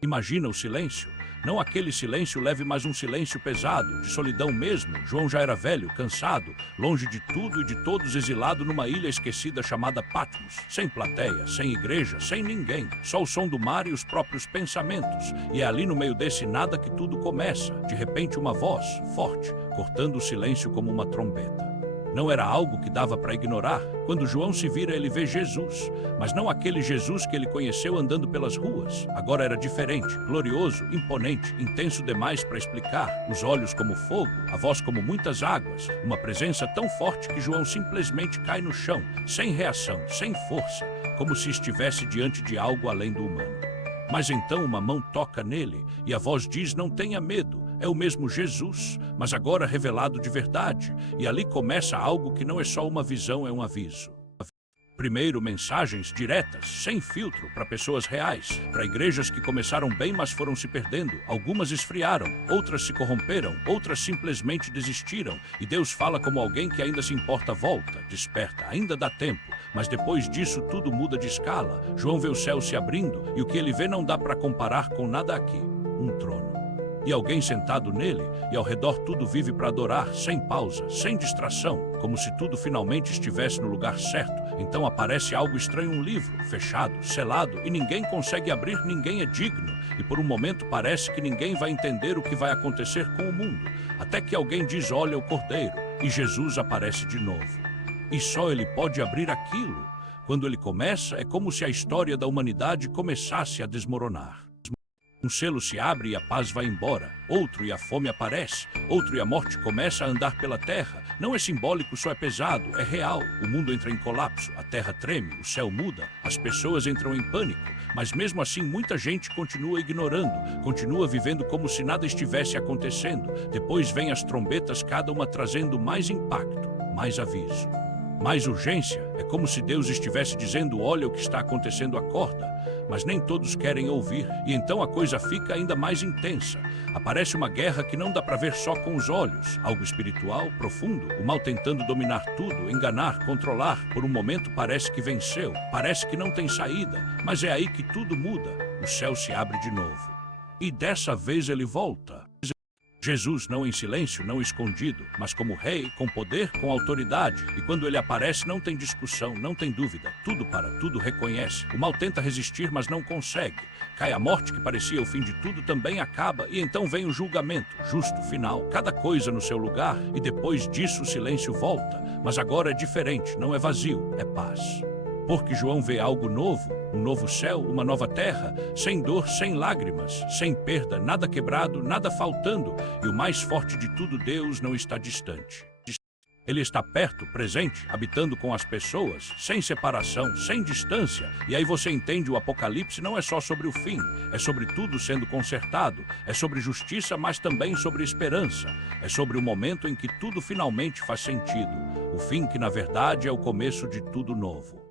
Imagina o silêncio. Não aquele silêncio leve, mas um silêncio pesado, de solidão mesmo. João já era velho, cansado, longe de tudo e de todos, exilado numa ilha esquecida chamada Patmos. Sem plateia, sem igreja, sem ninguém. Só o som do mar e os próprios pensamentos. E é ali no meio desse nada que tudo começa. De repente uma voz, forte, cortando o silêncio como uma trombeta. Não era algo que dava para ignorar. Quando João se vira, ele vê Jesus, mas não aquele Jesus que ele conheceu andando pelas ruas. Agora era diferente, glorioso, imponente, intenso demais para explicar. Os olhos como fogo, a voz como muitas águas, uma presença tão forte que João simplesmente cai no chão, sem reação, sem força, como se estivesse diante de algo além do humano. Mas então uma mão toca nele e a voz diz: não tenha medo. É o mesmo Jesus, mas agora revelado de verdade. E ali começa algo que não é só uma visão, é um aviso. Primeiro, mensagens diretas, sem filtro, para pessoas reais, para igrejas que começaram bem, mas foram se perdendo. Algumas esfriaram, outras se corromperam, outras simplesmente desistiram. E Deus fala como alguém que ainda se importa. Volta, desperta, ainda dá tempo. Mas depois disso tudo muda de escala. João vê o céu se abrindo e o que ele vê não dá para comparar com nada aqui. Um trono. E alguém sentado nele, e ao redor tudo vive para adorar, sem pausa, sem distração, como se tudo finalmente estivesse no lugar certo. Então aparece algo estranho, um livro, fechado, selado, e ninguém consegue abrir, ninguém é digno. E por um momento parece que ninguém vai entender o que vai acontecer com o mundo. Até que alguém diz: olha o Cordeiro, e Jesus aparece de novo. E só ele pode abrir aquilo. Quando ele começa, é como se a história da humanidade começasse a desmoronar. Um selo se abre e a paz vai embora. Outro e a fome aparece. Outro e a morte começa a andar pela terra. Não é simbólico, só é pesado, é real. O mundo entra em colapso, a terra treme, o céu muda, as pessoas entram em pânico. Mas mesmo assim muita gente continua ignorando, continua vivendo como se nada estivesse acontecendo. Depois vem as trombetas, cada uma trazendo mais impacto, mais aviso. Mais urgência, é como se Deus estivesse dizendo: olha o que está acontecendo, acorda. Mas nem todos querem ouvir, e então a coisa fica ainda mais intensa. Aparece uma guerra que não dá para ver só com os olhos, algo espiritual, profundo, o mal tentando dominar tudo, enganar, controlar. Por um momento parece que venceu, parece que não tem saída, mas é aí que tudo muda, o céu se abre de novo. E dessa vez ele volta. Jesus não em silêncio, não escondido, mas como rei, com poder, com autoridade. E quando ele aparece não tem discussão, não tem dúvida. Tudo para, tudo reconhece. O mal tenta resistir, mas não consegue. Cai a morte, que parecia o fim de tudo, também acaba. E então vem o julgamento, justo, final. Cada coisa no seu lugar. E depois disso o silêncio volta. Mas agora é diferente, não é vazio, é paz. Porque João vê algo novo, um novo céu, uma nova terra, sem dor, sem lágrimas, sem perda, nada quebrado, nada faltando. E o mais forte de tudo, Deus não está distante. Ele está perto, presente, habitando com as pessoas, sem separação, sem distância. E aí você entende, o Apocalipse não é só sobre o fim, é sobre tudo sendo consertado, é sobre justiça, mas também sobre esperança. É sobre o momento em que tudo finalmente faz sentido. O fim que, na verdade, é o começo de tudo novo.